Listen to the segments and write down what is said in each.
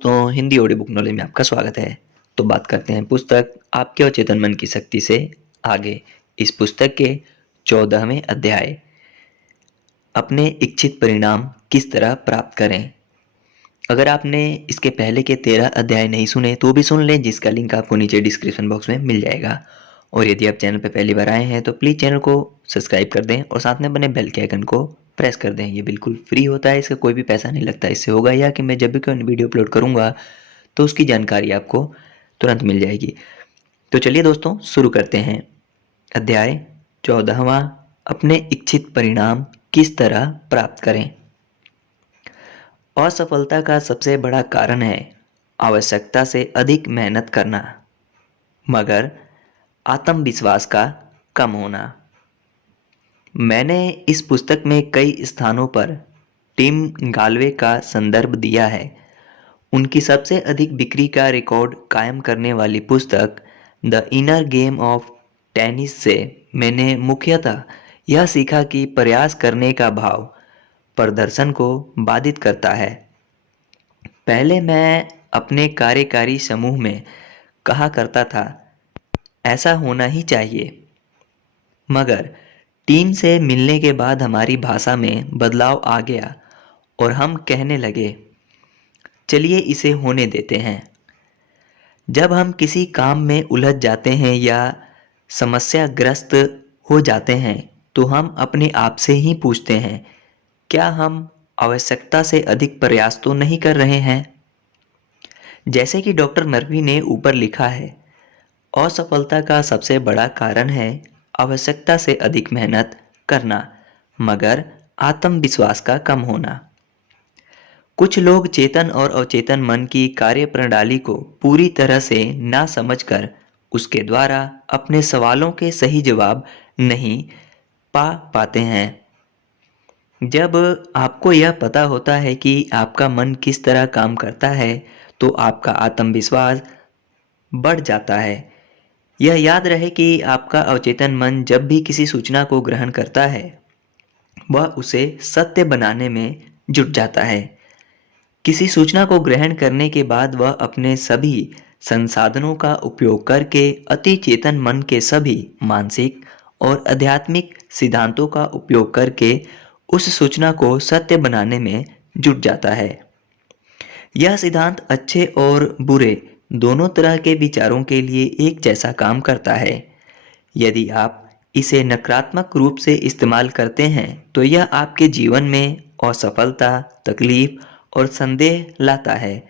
दोस्तों, Hindi audio book knowledge में आपका स्वागत है। तो बात करते हैं पुस्तक आपके अचेतन मन की शक्ति से आगे। इस पुस्तक के 14वें अध्याय, अपने इच्छित परिणाम किस तरह प्राप्त करें। अगर आपने इसके पहले के 13 अध्याय नहीं सुने तो भी सुन लें, जिसका लिंक आपको नीचे डिस्क्रिप्शन बॉक्स में मिल जाएगा। और यदि आप चैनल पर पहली बार आए हैं तो प्लीज़ चैनल को सब्सक्राइब कर दें और साथ में बने बेल के आइकन को प्रेस कर दें। ये बिल्कुल फ्री होता है, इसका कोई भी पैसा नहीं लगता। इससे होगा यह कि मैं जब भी कोई वीडियो अपलोड करूँगा तो उसकी जानकारी आपको तुरंत मिल जाएगी। तो चलिए दोस्तों, शुरू करते हैं। अध्याय 14वां, अपने इच्छित परिणाम किस तरह प्राप्त करें। असफलता का सबसे बड़ा कारण है आवश्यकता से अधिक मेहनत करना, मगर आत्मविश्वास का कम होना। मैंने इस पुस्तक में कई स्थानों पर टिम गालवे का संदर्भ दिया है। उनकी सबसे अधिक बिक्री का रिकॉर्ड कायम करने वाली पुस्तक the inner game of tennis से मैंने मुख्यतः यह सीखा कि प्रयास करने का भाव प्रदर्शन को बाधित करता है। पहले मैं अपने कार्यकारी समूह में कहा करता था, ऐसा होना ही चाहिए, मगर टीम से मिलने के बाद हमारी भाषा में बदलाव आ गया और हम कहने लगे, चलिए इसे होने देते हैं। जब हम किसी काम में उलझ जाते हैं या समस्याग्रस्त हो जाते हैं तो हम अपने आप से ही पूछते हैं, क्या हम आवश्यकता से अधिक प्रयास तो नहीं कर रहे हैं। जैसे कि डॉक्टर मर्फी ने ऊपर लिखा है, असफलता का सबसे बड़ा कारण है आवश्यकता से अधिक मेहनत करना, मगर आत्मविश्वास का कम होना। कुछ लोग चेतन और अवचेतन मन की कार्यप्रणाली को पूरी तरह से ना समझकर उसके द्वारा अपने सवालों के सही जवाब नहीं पा पाते हैं। जब आपको यह पता होता है कि आपका मन किस तरह काम करता है तो आपका आत्मविश्वास बढ़ जाता है। यह याद रहे कि आपका अवचेतन मन जब भी किसी सूचना को ग्रहण करता है वह उसे सत्य बनाने में जुट जाता है। किसी सूचना को ग्रहण करने के बाद वह अपने सभी संसाधनों का उपयोग करके अति चेतन मन के सभी मानसिक और आध्यात्मिक सिद्धांतों का उपयोग करके उस सूचना को सत्य बनाने में जुट जाता है। यह सिद्धांत अच्छे और बुरे दोनों तरह के विचारों के लिए एक जैसा काम करता है। यदि आप इसे नकारात्मक रूप से इस्तेमाल करते हैं तो यह आपके जीवन में असफलता, तकलीफ और संदेह लाता है।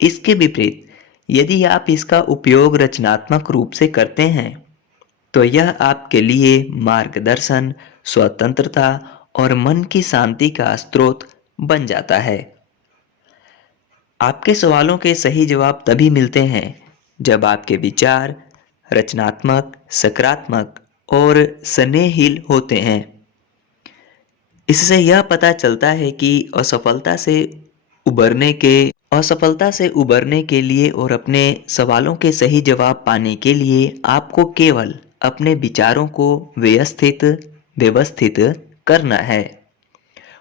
इसके विपरीत, यदि आप इसका उपयोग रचनात्मक रूप से करते हैं तो यह आपके लिए मार्गदर्शन, स्वतंत्रता और मन की शांति का स्रोत बन जाता है। आपके सवालों के सही जवाब तभी मिलते हैं जब आपके विचार रचनात्मक, सकारात्मक और स्नेहशील होते हैं। इससे यह पता चलता है कि असफलता से उबरने के लिए और अपने सवालों के सही जवाब पाने के लिए आपको केवल अपने विचारों को व्यवस्थित करना है,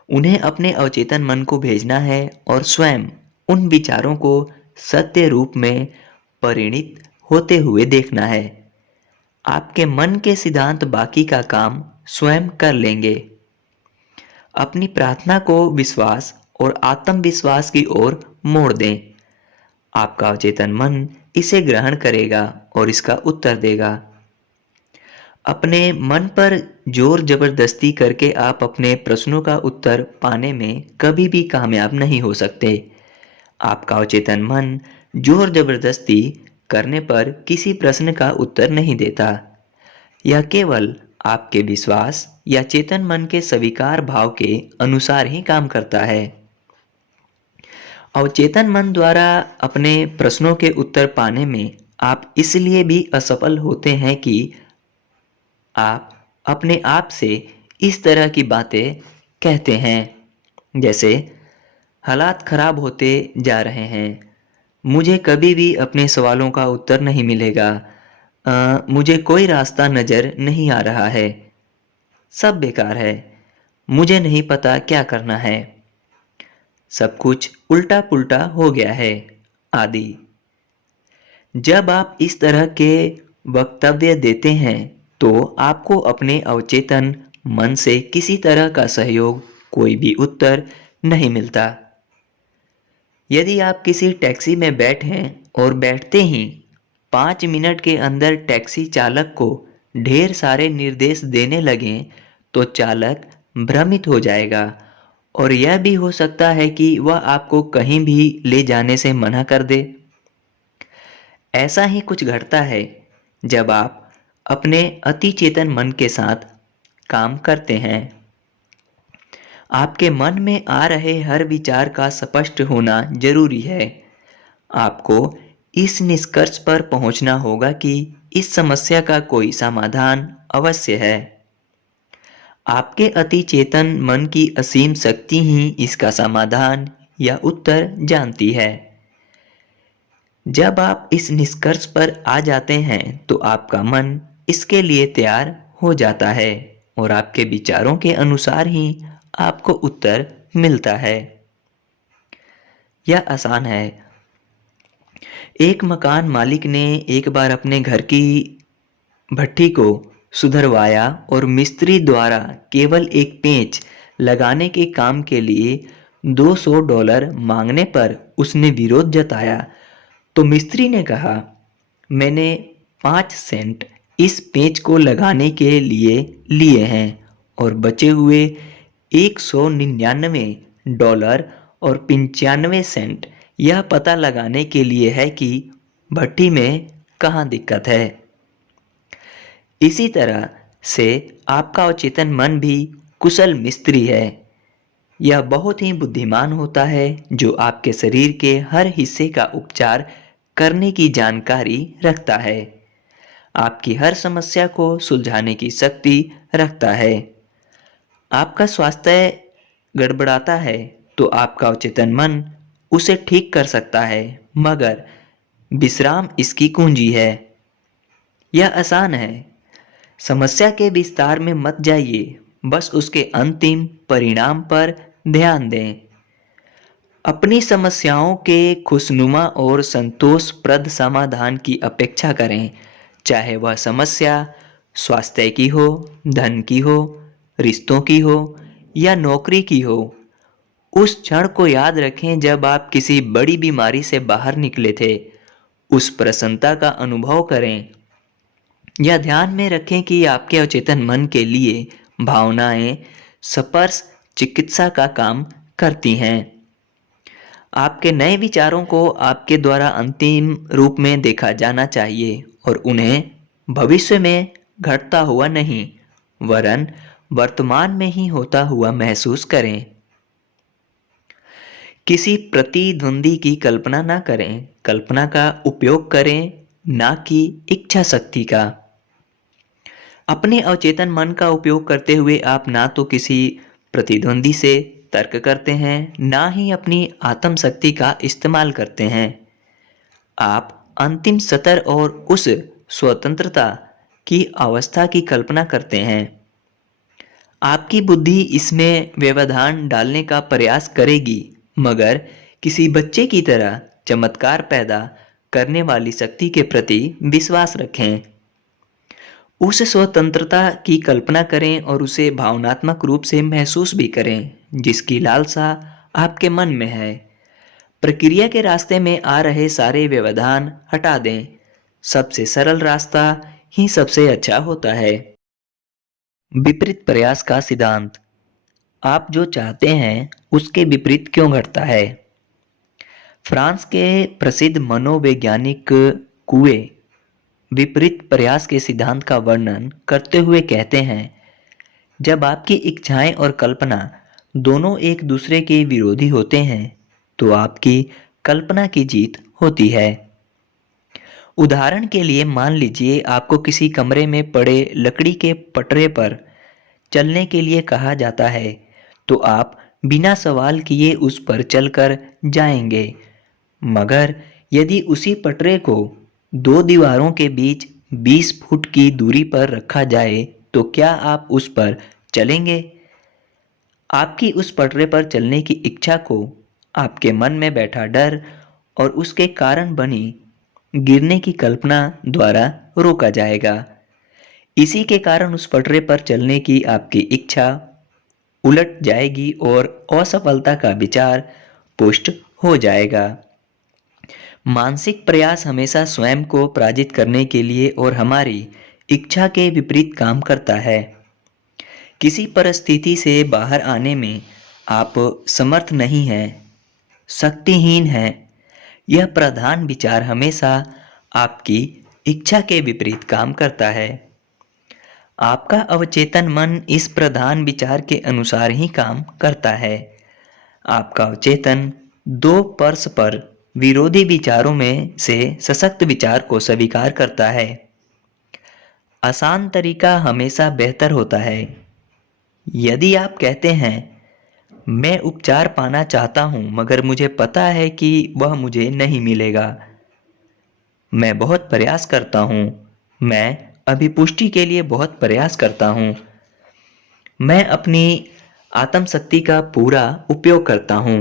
उन्हें अपने अवचेतन मन को भेजना है और स्वयं उन विचारों को सत्य रूप में परिणित होते हुए देखना है। आपके मन के सिद्धांत बाकी का काम स्वयं कर लेंगे। अपनी प्रार्थना को विश्वास और आत्मविश्वास की ओर मोड़ दें। आपका अवचेतन मन इसे ग्रहण करेगा और इसका उत्तर देगा। अपने मन पर जोर जबरदस्ती करके आप अपने प्रश्नों का उत्तर पाने में कभी भी कामयाब नहीं हो सकते। आपका अवचेतन मन जोर जबरदस्ती करने पर किसी प्रश्न का उत्तर नहीं देता। यह केवल आपके विश्वास या चेतन मन के स्वीकार भाव के अनुसार ही काम करता है। अवचेतन मन द्वारा अपने प्रश्नों के उत्तर पाने में आप इसलिए भी असफल होते हैं कि आप अपने आप से इस तरह की बातें कहते हैं, जैसे हालात खराब होते जा रहे हैं, मुझे कभी भी अपने सवालों का उत्तर नहीं मिलेगा, मुझे कोई रास्ता नज़र नहीं आ रहा है, सब बेकार है, मुझे नहीं पता क्या करना है। सब कुछ उल्टा पुल्टा हो गया है आदि। जब आप इस तरह के वक्तव्य देते हैं तो आपको अपने अवचेतन मन से किसी तरह का सहयोग, कोई भी उत्तर नहीं मिलता। यदि आप किसी टैक्सी में बैठें और बैठते ही 5 मिनट के अंदर टैक्सी चालक को ढेर सारे निर्देश देने लगें तो चालक भ्रमित हो जाएगा और यह भी हो सकता है कि वह आपको कहीं भी ले जाने से मना कर दे। ऐसा ही कुछ घटता है जब आप अपने अति चेतन मन के साथ काम करते हैं। आपके मन में आ रहे हर विचार का स्पष्ट होना जरूरी है। आपको इस निष्कर्ष पर पहुंचना होगा कि इस समस्या का कोई समाधान अवश्य है। आपके अति चेतन मन की असीम शक्ति ही इसका समाधान या उत्तर जानती है। जब आप इस निष्कर्ष पर आ जाते हैं तो आपका मन इसके लिए तैयार हो जाता है और आपके विचारों के अनुसार ही आपको उत्तर मिलता है। यह आसान है। एक मकान मालिक ने एक बार अपने घर की भट्ठी को सुधरवाया और मिस्त्री द्वारा केवल एक पेंच लगाने के काम के लिए $200 मांगने पर उसने विरोध जताया तो मिस्त्री ने कहा, मैंने 5 सेंट इस पेंच को लगाने के लिए लिए हैं और बचे हुए $199 और 95 सेंट यह पता लगाने के लिए है कि भट्ठी में कहाँ दिक्कत है। इसी तरह से आपका अवचेतन मन भी कुशल मिस्त्री है। यह बहुत ही बुद्धिमान होता है जो आपके शरीर के हर हिस्से का उपचार करने की जानकारी रखता है, आपकी हर समस्या को सुलझाने की शक्ति रखता है। आपका स्वास्थ्य गड़बड़ाता है तो आपका अवचेतन मन उसे ठीक कर सकता है, मगर विश्राम इसकी कुंजी है। यह आसान है। समस्या के विस्तार में मत जाइए, बस उसके अंतिम परिणाम पर ध्यान दें। अपनी समस्याओं के खुशनुमा और संतोषप्रद समाधान की अपेक्षा करें, चाहे वह समस्या स्वास्थ्य की हो, धन की हो, रिश्तों की हो या नौकरी की हो। उस क्षण को याद रखें जब आप किसी बड़ी बीमारी से बाहर निकले थे। उस प्रसन्नता का अनुभव करें। यह ध्यान में रखें कि आपके अवचेतन मन के लिए भावनाएं स्पर्श चिकित्सा का काम करती हैं। आपके नए विचारों को आपके द्वारा अंतिम रूप में देखा जाना चाहिए और उन्हें भविष्य में घटता हुआ नहीं, वरन वर्तमान में ही होता हुआ महसूस करें। किसी प्रतिद्वंदी की कल्पना ना करें, कल्पना का उपयोग करें, ना कि इच्छा शक्ति का। अपने अवचेतन मन का उपयोग करते हुए आप ना तो किसी प्रतिद्वंदी से तर्क करते हैं, ना ही अपनी आत्म शक्ति का इस्तेमाल करते हैं। आप अंतिम सतर और उस स्वतंत्रता की अवस्था की कल्पना करते हैं। आपकी बुद्धि इसमें व्यवधान डालने का प्रयास करेगी, मगर किसी बच्चे की तरह चमत्कार पैदा करने वाली शक्ति के प्रति विश्वास रखें। उस स्वतंत्रता की कल्पना करें और उसे भावनात्मक रूप से महसूस भी करें जिसकी लालसा आपके मन में है। प्रक्रिया के रास्ते में आ रहे सारे व्यवधान हटा दें। सबसे सरल रास्ता ही सबसे अच्छा होता है। विपरीत प्रयास का सिद्धांत। आप जो चाहते हैं उसके विपरीत क्यों घटता है। फ्रांस के प्रसिद्ध मनोवैज्ञानिक कुए विपरीत प्रयास के सिद्धांत का वर्णन करते हुए कहते हैं, जब आपकी इच्छाएं और कल्पना दोनों एक दूसरे के विरोधी होते हैं तो आपकी कल्पना की जीत होती है। उदाहरण के लिए मान लीजिए आपको किसी कमरे में पड़े लकड़ी के पटरे पर चलने के लिए कहा जाता है तो आप बिना सवाल किए उस पर चलकर जाएंगे। मगर यदि उसी पटरे को दो दीवारों के बीच 20 फुट की दूरी पर रखा जाए तो क्या आप उस पर चलेंगे। आपकी उस पटरे पर चलने की इच्छा को आपके मन में बैठा डर और उसके कारण बनी गिरने की कल्पना द्वारा रोका जाएगा। इसी के कारण उस पटरे पर चलने की आपकी इच्छा उलट जाएगी और असफलता का विचार पुष्ट हो जाएगा। मानसिक प्रयास हमेशा स्वयं को पराजित करने के लिए और हमारी इच्छा के विपरीत काम करता है। किसी परिस्थिति से बाहर आने में आप समर्थ नहीं हैं, शक्तिहीन हैं, यह प्रधान विचार हमेशा आपकी इच्छा के विपरीत काम करता है। आपका अवचेतन मन इस प्रधान विचार के अनुसार ही काम करता है। आपका अवचेतन दो परस्पर विरोधी विचारों में से सशक्त विचार को स्वीकार करता है। आसान तरीका हमेशा बेहतर होता है। यदि आप कहते हैं, मैं उपचार पाना चाहता हूं मगर मुझे पता है कि वह मुझे नहीं मिलेगा, मैं बहुत प्रयास करता हूं, मैं अभिपुष्टि के लिए बहुत प्रयास करता हूं, मैं अपनी आत्मशक्ति का पूरा उपयोग करता हूं।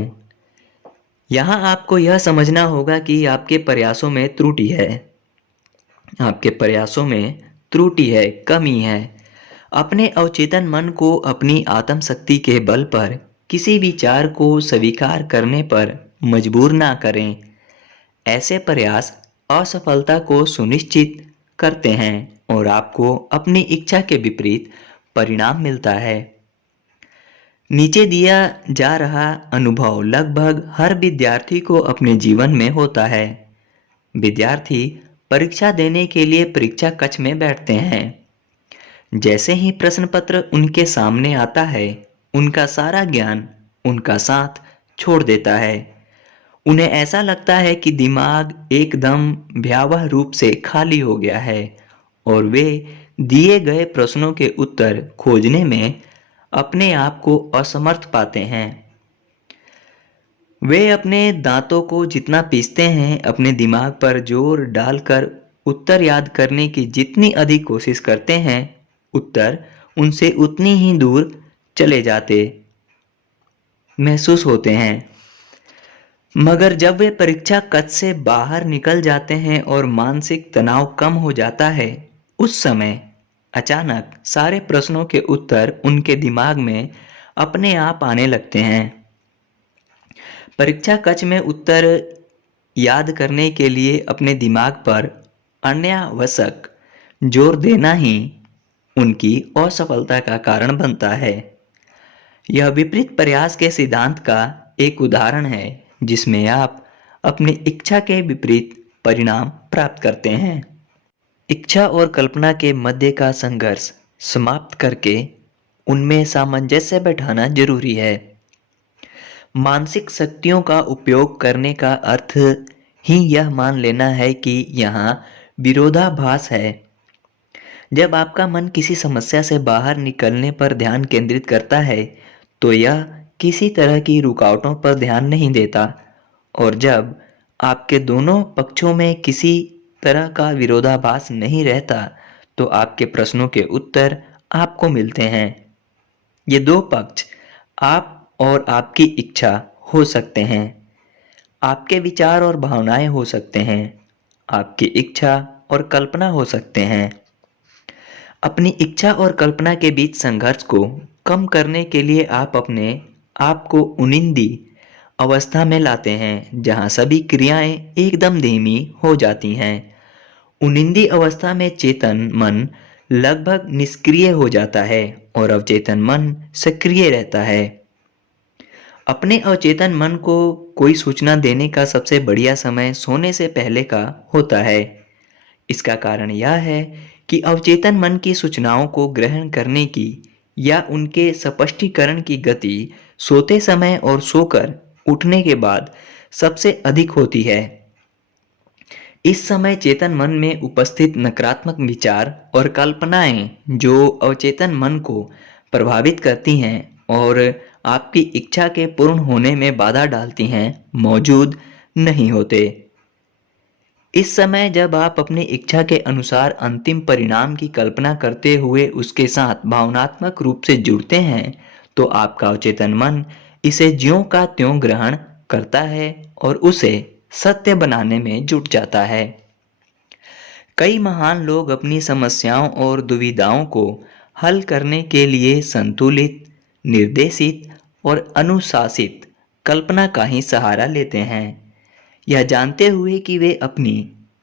यहाँ आपको यह समझना होगा कि आपके प्रयासों में त्रुटि है। आपके प्रयासों में त्रुटि है, कमी है। अपने अवचेतन मन को अपनी आत्मशक्ति के बल पर किसी विचार को स्वीकार करने पर मजबूर ना करें। ऐसे प्रयास असफलता को सुनिश्चित करते हैं और आपको अपनी इच्छा के विपरीत परिणाम मिलता है। नीचे दिया जा रहा अनुभव लगभग हर विद्यार्थी को अपने जीवन में होता है। विद्यार्थी परीक्षा देने के लिए परीक्षा कक्ष में बैठते हैं। जैसे ही प्रश्न पत्र उनके सामने आता है, उनका सारा ज्ञान उनका साथ छोड़ देता है। उन्हें ऐसा लगता है कि दिमाग एकदम भयावह रूप से खाली हो गया है और वे दिए गए प्रश्नों के उत्तर खोजने में अपने आप को असमर्थ पाते हैं। वे अपने दांतों को जितना पीसते हैं, अपने दिमाग पर जोर डालकर उत्तर याद करने की जितनी अधिक कोशिश करते हैं, उत्तर उनसे उतनी ही दूर चले जाते महसूस होते हैं। मगर जब वे परीक्षा कक्ष से बाहर निकल जाते हैं और मानसिक तनाव कम हो जाता है, उस समय अचानक सारे प्रश्नों के उत्तर उनके दिमाग में अपने आप आने लगते हैं। परीक्षा कक्ष में उत्तर याद करने के लिए अपने दिमाग पर अनावश्यक जोर देना ही उनकी असफलता का कारण बनता है। यह विपरीत प्रयास के सिद्धांत का एक उदाहरण है जिसमें आप अपनी इच्छा के विपरीत परिणाम प्राप्त करते हैं। इच्छा और कल्पना के मध्य का संघर्ष समाप्त करके उनमें सामंजस्य बैठाना जरूरी है। मानसिक शक्तियों का उपयोग करने का अर्थ ही यह मान लेना है कि यहाँ विरोधाभास है। जब आपका मन किसी समस्या से बाहर निकलने पर ध्यान केंद्रित करता है तो यह किसी तरह की रुकावटों पर ध्यान नहीं देता, और जब आपके दोनों पक्षों में किसी तरह का विरोधाभास नहीं रहता तो आपके प्रश्नों के उत्तर आपको मिलते हैं। ये दो पक्ष आप और आपकी इच्छा हो सकते हैं, आपके विचार और भावनाएं हो सकते हैं, आपकी इच्छा और कल्पना हो सकते हैं। अपनी इच्छा और कल्पना के बीच संघर्ष को कम करने के लिए आप अपने आप को उनिंदी अवस्था में लाते हैं जहां सभी क्रियाएं एकदम धीमी हो जाती हैं। उनिंदी अवस्था में चेतन मन लगभग निष्क्रिय हो जाता है और अवचेतन मन सक्रिय रहता है। अपने अवचेतन मन को कोई सूचना देने का सबसे बढ़िया समय सोने से पहले का होता है। इसका कारण यह है कि अवचेतन मन की सूचनाओं को ग्रहण करने की या उनके स्पष्टीकरण की गति सोते समय और सोकर उठने के बाद सबसे अधिक होती है। इस समय चेतन मन में उपस्थित नकारात्मक विचार और कल्पनाएं जो अवचेतन मन को प्रभावित करती हैं और आपकी इच्छा के पूर्ण होने में बाधा डालती हैं, मौजूद नहीं होते। इस समय जब आप अपनी इच्छा के अनुसार अंतिम परिणाम की कल्पना करते हुए उसके साथ भावनात्मक रूप से जुड़ते हैं तो आपका अवचेतन मन इसे ज्यों का त्यों ग्रहण करता है और उसे सत्य बनाने में जुट जाता है। कई महान लोग अपनी समस्याओं और दुविधाओं को हल करने के लिए संतुलित, निर्देशित और अनुशासित कल्पना का ही सहारा लेते हैं। यह जानते हुए कि वे अपनी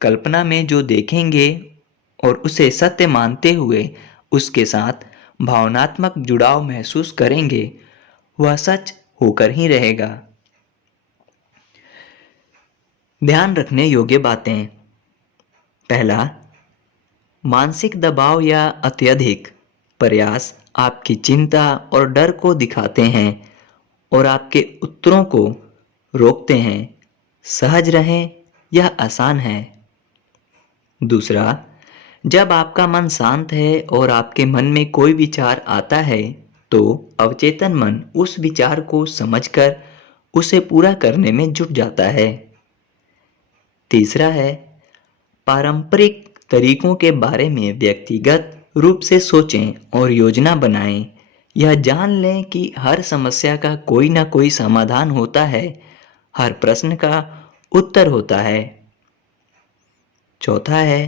कल्पना में जो देखेंगे और उसे सत्य मानते हुए उसके साथ भावनात्मक जुड़ाव महसूस करेंगे, वह सच होकर ही रहेगा। ध्यान रखने योग्य बातें। पहला, मानसिक दबाव या अत्यधिक प्रयास आपकी चिंता और डर को दिखाते हैं और आपके उत्तरों को रोकते हैं। सहज रहें, यह आसान है। दूसरा, जब आपका मन शांत है और आपके मन में कोई विचार आता है तो अवचेतन मन उस विचार को समझकर उसे पूरा करने में जुट जाता है। तीसरा है, पारंपरिक तरीकों के बारे में व्यक्तिगत रूप से सोचें और योजना बनाएं। यह जान लें कि हर समस्या का कोई ना कोई समाधान होता है, हर प्रश्न का उत्तर होता है। चौथा है,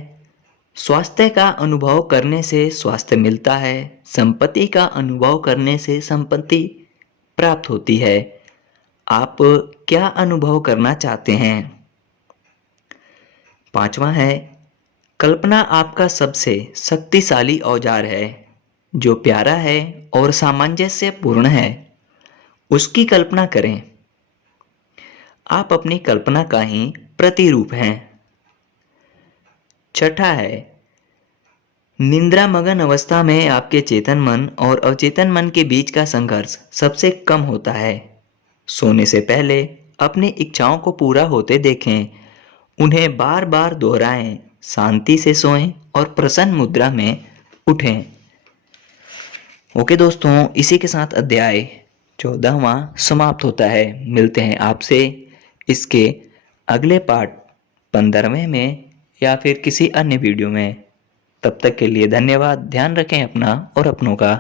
स्वास्थ्य का अनुभव करने से स्वास्थ्य मिलता है, संपत्ति का अनुभव करने से संपत्ति प्राप्त होती है। आप क्या अनुभव करना चाहते हैं? पांचवा है, कल्पना आपका सबसे शक्तिशाली औजार है। जो प्यारा है और सामंजस्यपूर्ण है, उसकी कल्पना करें। आप अपनी कल्पना का ही प्रतिरूप हैं। छठा है, निद्रा मगन अवस्था में आपके चेतन मन और अवचेतन मन के बीच का संघर्ष सबसे कम होता है। सोने से पहले अपनी इच्छाओं को पूरा होते देखें, उन्हें बार बार दोहराएं, शांति से सोएं और प्रसन्न मुद्रा में उठें। ओके दोस्तों, इसी के साथ अध्याय 14वां समाप्त होता है। मिलते हैं आपसे इसके अगले पार्ट 15वें में या फिर किसी अन्य वीडियो में। तब तक के लिए धन्यवाद। ध्यान रखें अपना और अपनों का।